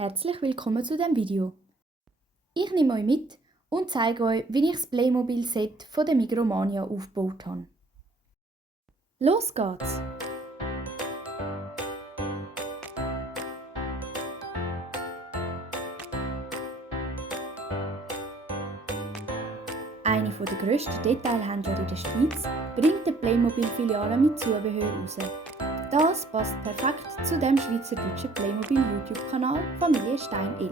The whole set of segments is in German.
Herzlich willkommen zu diesem Video. Ich nehme euch mit und zeige euch, wie ich das Playmobil-Set von der Migromania aufgebaut habe. Los geht's! Eine der grössten Detailhändler in der Schweiz bringt die Playmobil-Filiale mit Zubehör raus. Das passt perfekt zu dem schweizerdeutschen Playmobil-YouTube-Kanal Familie Stein 11.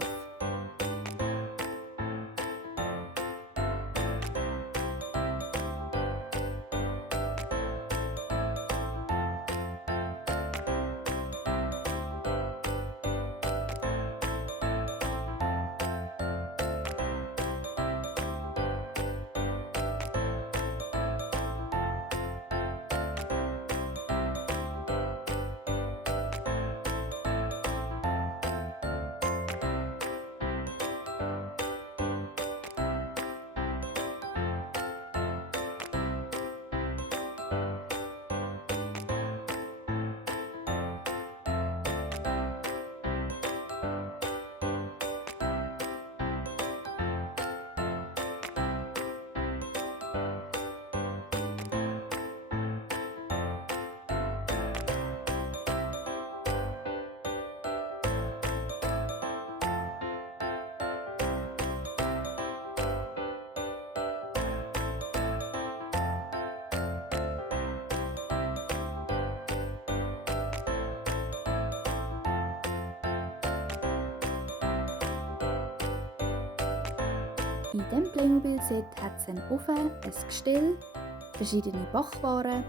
In diesem Playmobil-Set hat es einen Ofen, ein Gestell, verschiedene Backwaren,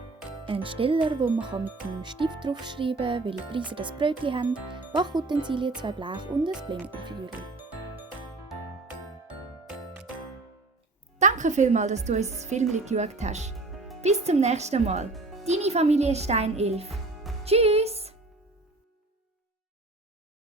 einen Steller, wo man mit einem Stift draufschreiben kann, welche Preise das Brötchen haben, Bachutensilien, 2 Blech und ein Playmobil-Figürchen. Danke vielmals, dass du unser Film geschaut hast. Bis zum nächsten Mal. Deine Familie Stein 11. Tschüss!